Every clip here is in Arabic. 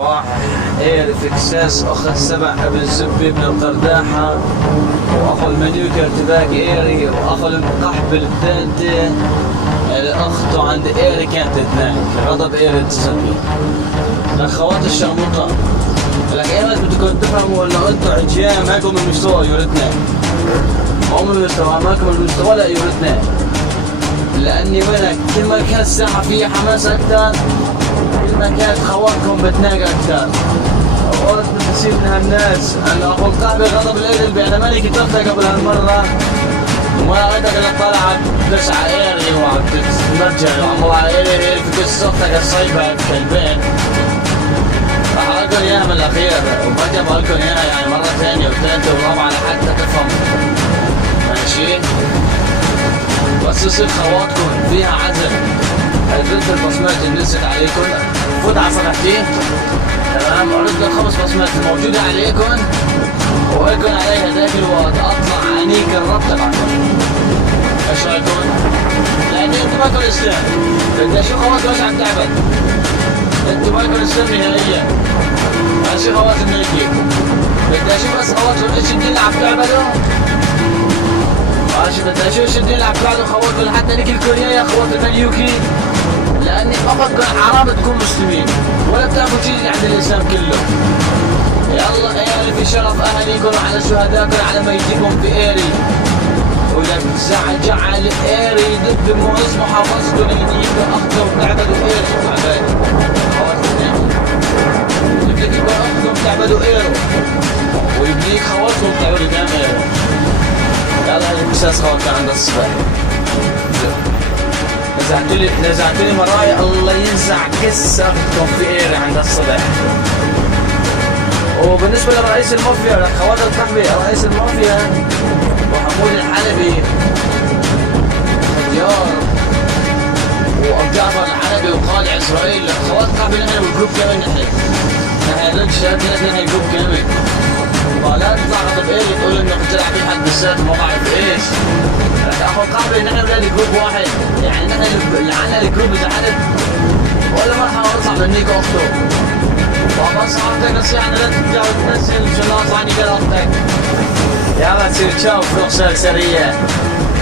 صباح اير فيكساس اخو السبع ابن الزبي من القرداحة، واخو المنيوك ارتباك ايري، واخو المقحبل الثانتي الاخته عند ايري كانت اثنين غضب ايري التسمي الاخوات الشرموطة. لك ايمت بدكم تفهموا انه انتم عجيان ماكم من المستوى يورثنا، مو من المستوى، ماكم من المستوى لا يورثنا، لاني منك كل ما كانت الساحة فيها حماس اكثر كل ما كانت خواتكم بتناقى اكثر. وقلت بتصير من هالناس انه اخو القحبة غضب الايري بأنا ماني كتبتها قبل هالمرة وما غيرك اللي طلعت تسعى ايري وعم تتمرجل وعموها ايري في كل صوتك الصيبة كلبين. راح اقول اياها من الاخير وبرجع بقول لكم اياها يعني مرة ثانية وثالثة ورابعة لحتى تفهم، ماشي؟ بس يصير خواتكم فيها عزل، البنت البصمات اللي نزلت عليكم فوت على صفحتي، تمام؟ عرض لك 5 بصمات موجودة عليكم وهيكون عليها ذاك الوقت اطلع عنيك الربطة عنكم. ايش رايكم؟ لان انتم ماكم الاسلام، بدي اشوف خواتكم ايش عم تعمل. انتم ماكم الاسلام نهائيا، ماشي خوات الملكي، بدي اشوف بس خواتكم ايش الدين اللي عم تعملوا. ماشي بدي اشوف ايش الدين اللي عم تعملوا خواتكم حتى هذيك الكورية خوات المليوكي، لاني فقط حرام تكون مسلمين ولا بتعرفوا شيء عند الاسلام كله. يلا يا اللي في شرف اهاليكم وعلى شهدائكم على ميتكم في ايري، ولك جعل ايري يدب معظم محافظتكم يجيبوا اخذوا وتعبدوا ايري تعبان. يبديك يكون اخذوا تعبدوا ايرو ويبنيك خواتكم تعبدوا دام ايرو. يلا هذه مساس خواتكم عند الصبح. نزعتولي مرايا الله ينزع كس اخذكم في ايري عند الصبح. وبالنسبة لرئيس المافيا خوات القحبة، رئيس المافيا وحمود الحلبي ديار وأبو جعفر الحلبي وخالد إسرائيل، خوات القحبة نحن والجروب كامل نحن الشباب نحن الجروب كامل. فلا تطلع غضب ايري تقول انه كنت تلعب في حد بالذات ما بعرف ايش. لك اخو القحبة نحن ولاد جروب واحد، يعني نحن اللي عنا الجروب زعلت ولا مرحبا اطلع منيك اخته. بس اعطيك نصيحة لا ترجع وتنزل شلاط عني كده اختك. يلا تصير تشوف رخصة سرية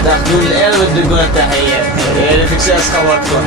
تاخذون الاير وتدقون التحية. ايري فيكساس خواتكم.